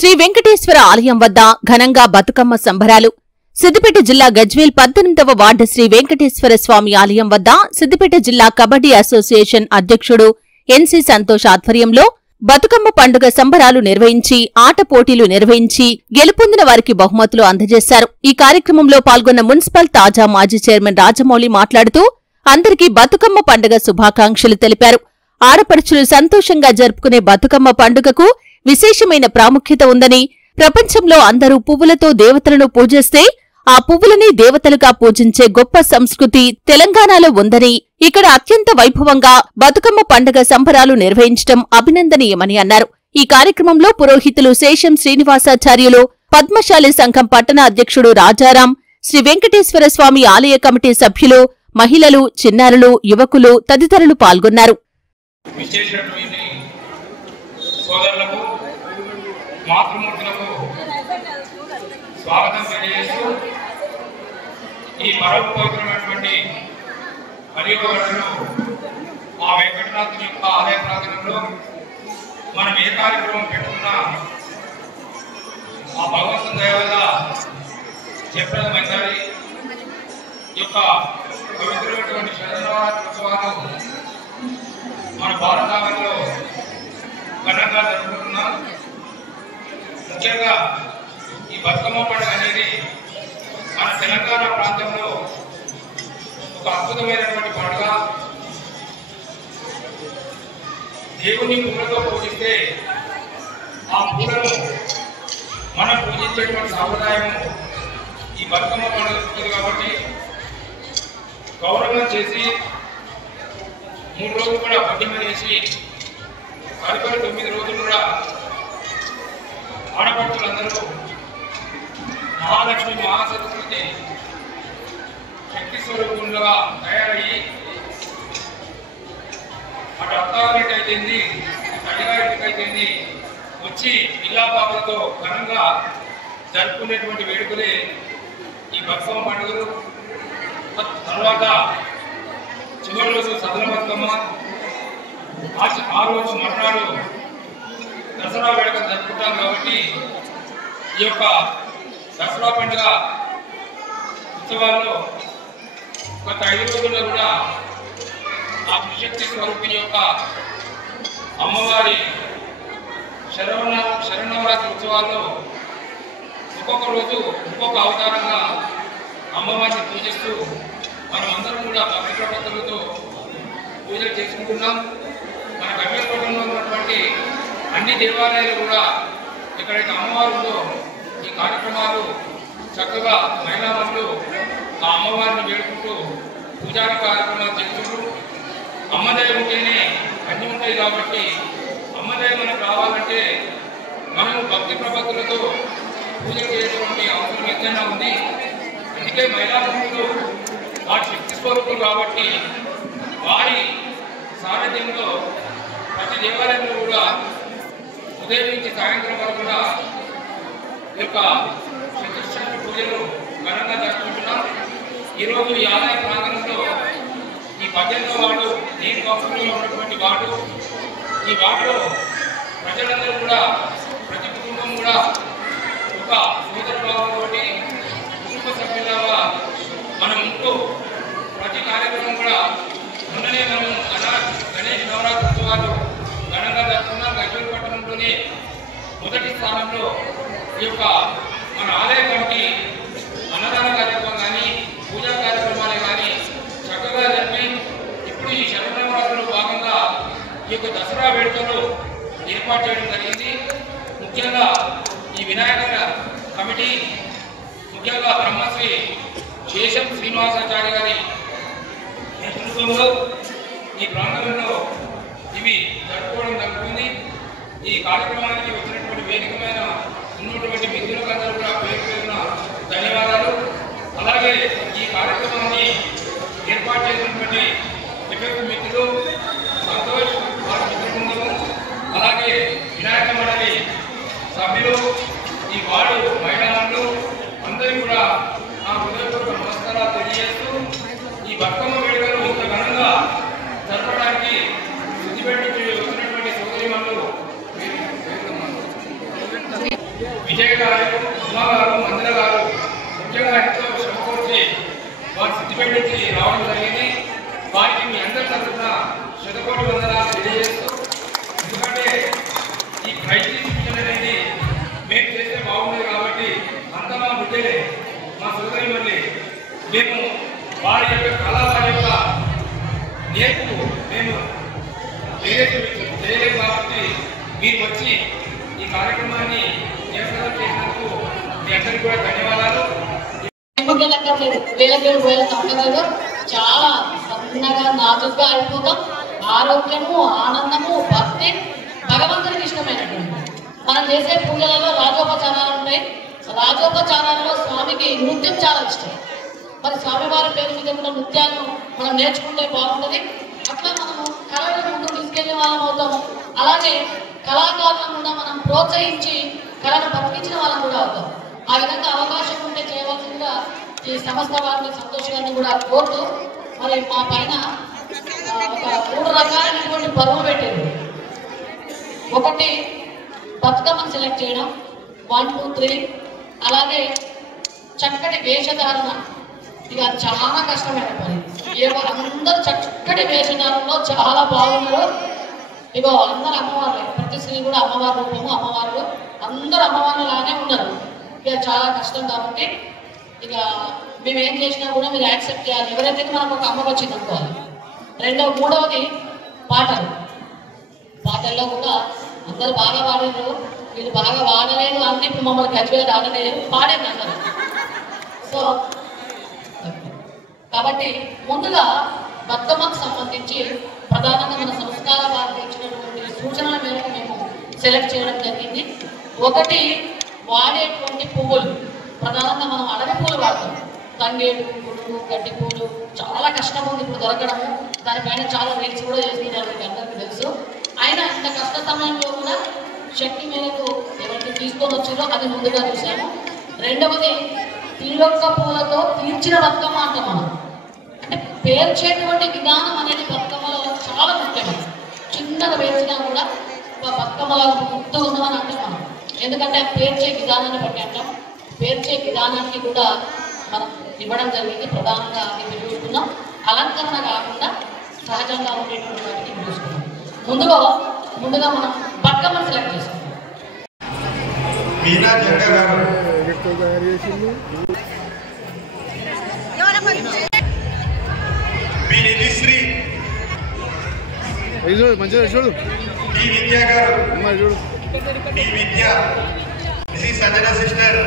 శ్రీ వెంకటేశ్వర ఆలయం వద్ద ఘనంగా బతుకమ్మ సంబరాలు. సిద్దిపేట జిల్లా గజ్వేల్ 18వ వార్డు శ్రీ వెంకటేశ్వర స్వామి ఆలయం వద్ద సిద్దిపేట జిల్లా కబడ్డీ అసోసియేషన్ అధ్యక్షుడు ఎన్సీ సంతోష్ ఆధ్వర్యంలో బతుకమ్మ పండుగ సంబరాలు నిర్వహించి ఆట పోటీలు నిర్వహించి గెలుపొందిన వారికి బహుమతులు అందజేశారు. ఈ కార్యక్రమంలో పాల్గొన్న మున్సిపల్ తాజా మాజీ చైర్మన్ రాజమౌళి మాట్లాడుతూ అందరికీ బతుకమ్మ పండుగ శుభాకాంక్షలు తెలిపారు. ఆడపడుచులు సంతోషంగా జరుపుకునే బతుకమ్మ పండుగకు విశేషమైన ప్రాముఖ్యత ఉందని, ప్రపంచంలో అందరూ పువ్వులతో దేవతలను పూజిస్తే ఆ పువ్వులని దేవతలుగా పూజించే గొప్ప సంస్కృతి తెలంగాణలో ఉందని, ఇక్కడ అత్యంత వైభవంగా బతుకమ్మ పండుగ సంబరాలు నిర్వహించడం అభినందనీయమని అన్నారు. ఈ కార్యక్రమంలో పురోహితులు శేషం శ్రీనివాసాచార్యులు, పద్మశాలి సంఘం పట్టణ అధ్యక్షుడు రాజారాం, శ్రీ వెంకటేశ్వర స్వామి ఆలయ కమిటీ సభ్యులు, మహిళలు, చిన్నారులు, యువకులు తదితరులు పాల్గొన్నారు. సోదరులకు, మాతృమూర్తులకు స్వాగతం తెలియజేస్తూ ఈ పరమపవిత్రమైనటువంటి హరిగోడలో ఆ వెంకటనాథుని యొక్క ఆలయ ప్రాంగణంలో మనం ఏ కార్యక్రమం పెట్టుకున్నా ఆ భగవంతుని దయ వల్ల జయప్రదమైంది. ఈ యొక్క పవిత్రమైనటువంటి శరన్నవరాత్రి ఉత్సవాలు మన భారతావనిలో ఘనంగా జరుపుకుంటున్నాం. ముఖ్యంగా ఈ బతుకమ్మ పండుగ అనేది మన తెలంగాణ ప్రాంతంలో ఒక అద్భుతమైనటువంటి పండుగ. దేవుని పూలతో పూజిస్తే ఆ పూలను మనం పూజించేటువంటి సాంప్రదాయం ఈ బతుకమ్మ పండుగ ఉంటుంది. కాబట్టి గౌరవం చేసి 3 రోజులు కూడా పట్టిమ చేసి తదుపరి 9 రోజులు కూడా ఆడపడుచులందరూ మహాలక్ష్మి మహాసరస్వతి శక్తి స్వరూపులుగా తయారయ్యి అటు అత్తగారింటి అయితేంది, తల్లిగారింటికి అయితేంది వచ్చి ఇల్లా పాపలతో ఘనంగా జరుపుకునేటువంటి వేడుకలే ఈ బతుకమ్మ పండుగలు. తర్వాత చివరి రోజు సదల బతుకమ్మ, ఆ రోజు మర్నాడు దసరా వేడుకలు జరుపుకుంటాం. కాబట్టి ఈ యొక్క దసరా పండుగ ఉత్సవాల్లో గత 5 రోజుల్లో కూడా ఆ త్రిశక్తి స్వరూపిణి యొక్క అమ్మవారి శరణవరాత్రి ఉత్సవాల్లో ఒక్కొక్క రోజు ఒక్కొక్క అవతారంగా అమ్మవారిని పూజిస్తూ మనమందరం కూడా భక్తి ప్రపత్తులతో పూజలు చేసుకుంటున్నాం. మన గమ్యపట్టణంలో ఉన్నటువంటి అన్ని దేవాలయాలు కూడా ఎక్కడైతే అమ్మవారు ఉందో ఈ కార్యక్రమాలు చక్కగా మహిళామణులు ఆ అమ్మవారిని వేడుకుంటూ పూజారి కార్యక్రమాలు చేసుకుంటూ అమ్మదయ ఉంటేనే అన్ని ఉంటాయి. కాబట్టి అమ్మదయ మనకు రావాలంటే మనము భక్తి ప్రపత్తులతో పూజలు చేసేటువంటి అవసరం ఎంతైనా ఉంది. అందుకే మహిళామణులు వారి శక్తి స్వరూపులు కాబట్టి వారి సారథ్యంలో ప్రతి దేవాలయంలో కూడా ఉదయం నుంచి సాయంత్రం వరకు కూడా ఈ యొక్క శక్తి పూజలు ఘనంగా జరుపుకుంటున్నాం. ఈరోజు ఈ ఆలయ ప్రాంగణంలో ఈ 18వ వార్డు నేను కౌన్సిల్లో ఉన్నటువంటి వార్డు, ఈ వార్డులో ప్రజలందరూ కూడా ప్రతి కుటుంబం కూడా ఒక సోదర భావంతో కుటుంబ సభ్యులాగా మనం ఉంటూ ప్రతి కార్యక్రమం కూడా మొన్ననే మనం గణేష్ నవరాత్రి ఉత్సవాలు ఘనంగా జరుపుకున్నాం. గజ్వేల్ పట్టణంలోనే మొదటి స్థానంలో ఈ యొక్క మన ఆలయ కమిటీ అన్నదాన కార్యక్రమం కానీ పూజా కార్యక్రమాలే కానీ చక్కగా జరిపి ఇప్పుడు ఈ శరణవరాత్రిలో భాగంగా ఈ యొక్క దసరా వేడుకలు ఏర్పాటు చేయడం జరిగింది. ముఖ్యంగా ఈ వినాయక కమిటీ ముఖ్యంగా బ్రహ్మశ్రీ శేషం శ్రీనివాసాచార్య గారి నేతృత్వంలో ఈ ప్రాంగణంలో ఇవి జరుపుకోవడం జరుగుతుంది. ఈ కార్యక్రమానికి వచ్చినటువంటి వేదికమైన ఉన్నటువంటి మిత్రులందరూ కూడా పేరు పేరున ధన్యవాదాలు. అలాగే ఈ కార్యక్రమాన్ని ఏర్పాటు చేసినటువంటి ఎఫెక్ట్ మిత్రులు సంతోష్, వారి మిత్రబృందము, అలాగే వినాయక మండలి సభ్యులు, ఈ వార్డు మహిళలు అందరూ కూడా నా హృదయపూర్వక నమస్కారాలు తెలియజేస్తూ ఈ బతుకమ్మ వేడుకలు ఇంత ఘనంగా జరపడానికి సిద్దిపేట నుంచి వచ్చినటువంటి సోదరిమణులు నేర్పు మేము చేయలేదు కాబట్టి మీరు వచ్చి ఈ కార్యక్రమాన్ని జయప్రదం చేసినందుకు మీ అందరికీ కూడా ధన్యవాదాలు. చాలా సన్నగా నాజుగా అయిపోతాం. ఆరోగ్యము, ఆనందము, భక్తి భగవంతునికి ఇష్టమైనటువంటి మనం చేసే పూజలలో రాజోపచారాలు ఉంటాయి. రాజోపచారాల్లో స్వామికి నృత్యం చాలా ఇష్టం. మరి స్వామివారి పేరు మీద కూడా నృత్యాలు మనం నేర్చుకుంటే బాగుంటుంది. అట్లా మనము కళను ముందు తీసుకెళ్లే వాళ్ళం అవుతాం. అలాగే కళాకారులను కూడా మనం ప్రోత్సహించి కళను బతికించిన వాళ్ళం కూడా అవుతాం. ఆ విధంగా అవకాశం ఉంటే చేయవలసిందిగా ఈ సంస్థ వారిని, సంతోష్ గారిని కూడా కోరుతూ మరి మా పైన ఒక 3 రకాలైనటువంటి పరువులు పెట్టారు. ఒకటి బతుకమ్మను సెలెక్ట్ చేయడం, 1, 2, 3. అలాగే చక్కటి వేషధారణ, ఇక చాలా కష్టమైన పని. అందరూ చక్కటి వేషధారణలో చాలా బాగున్నారు. ఇగో అందరు అమ్మవారు, ప్రతి స్త్రీ కూడా అమ్మవారి రూపము, అమ్మవారు అందరూ అమ్మవారులానే ఉన్నారు. ఇక చాలా కష్టం కాబట్టి ఇక మేము ఏం చేసినా కూడా మీరు యాక్సెప్ట్ చేయాలి. ఎవరైతే మనకు ఒక అమ్మకు వచ్చింది అనుకోవాలి. మూడవది పాటల్లో కూడా అందరు బాగా పాడారు. వీళ్ళు బాగా వాడలేదు అంటే ఇప్పుడు మమ్మల్ని గజ్వేల్ ఆడలేదు, పాడేది అందరు. సో కాబట్టి ముందుగా బతుకమ్మకు సంబంధించి ప్రధానంగా మన సంస్కార వారికి ఇచ్చినటువంటి సూచనల మేరకు మేము సెలెక్ట్ చేయడం జరిగింది. ఒకటి, వాడేటువంటి పువ్వులు. ప్రధానంగా మనం అడవి పూలు వాడతాం. తంగేడు పువ్వులు, గడ్డి పూలు చాలా కష్టం ఉంది ఇప్పుడు దొరకడము. దానిపైన చాలా రీల్స్ కూడా చేస్తున్నారు, మీకు అందరికీ తెలుసు. అయినా ఇంత కష్ట సమయంలో కూడా శక్తి మేరకు ఎవరికి తీసుకొని వచ్చారో అది ముందుగా చూసాము. రెండవది, తీరొక్క పూలతో తీర్చిన బతుకమ్మ అంటాం మనం. అంటే పేర్చేటువంటి విధానం అనేది బతుకమ్మలో చాలా ముఖ్యమైనది. చిన్నగా పేర్చినా కూడా బతుకమ్మలో ముద్దు ఉందని అంటాం మనం. ఎందుకంటే పేర్చే విధానాన్ని బట్టి అంటాం. పేర్చే విధానానికి కూడా మనం ఇవ్వడం జరిగింది. ప్రధానంగా అది చూసుకున్నాం. అలంకరణ కాకుండా సహజంగా ఉండేటువంటి వాటికి చూసుకున్నాం. ముందుగా మనం బతుకమ్మను సెలెక్ట్ చేసుకున్నాం. మంచిగా చూడు విద్యా గారు, విద్య, సంజన సిస్టర్